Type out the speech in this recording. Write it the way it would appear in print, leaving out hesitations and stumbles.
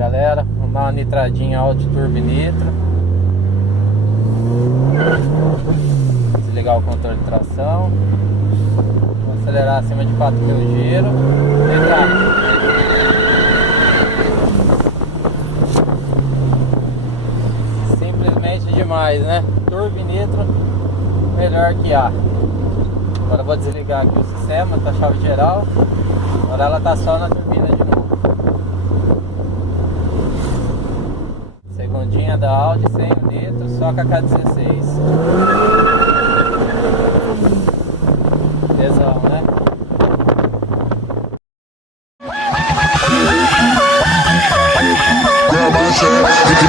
galera, vamos dar uma nitradinha Audi Turbo Nitro. Desligar o controle de tração. Vou acelerar acima de 4.000 giros. Nitrar. Simplesmente demais, né? Turbo Nitro, melhor que há. Agora eu vou desligar aqui o sistema, tá chave geral. Agora ela tá só na turbina de novo. Segundinha da Audi, 100 litros, só com a K16. Tesão, né? Grab my shirt.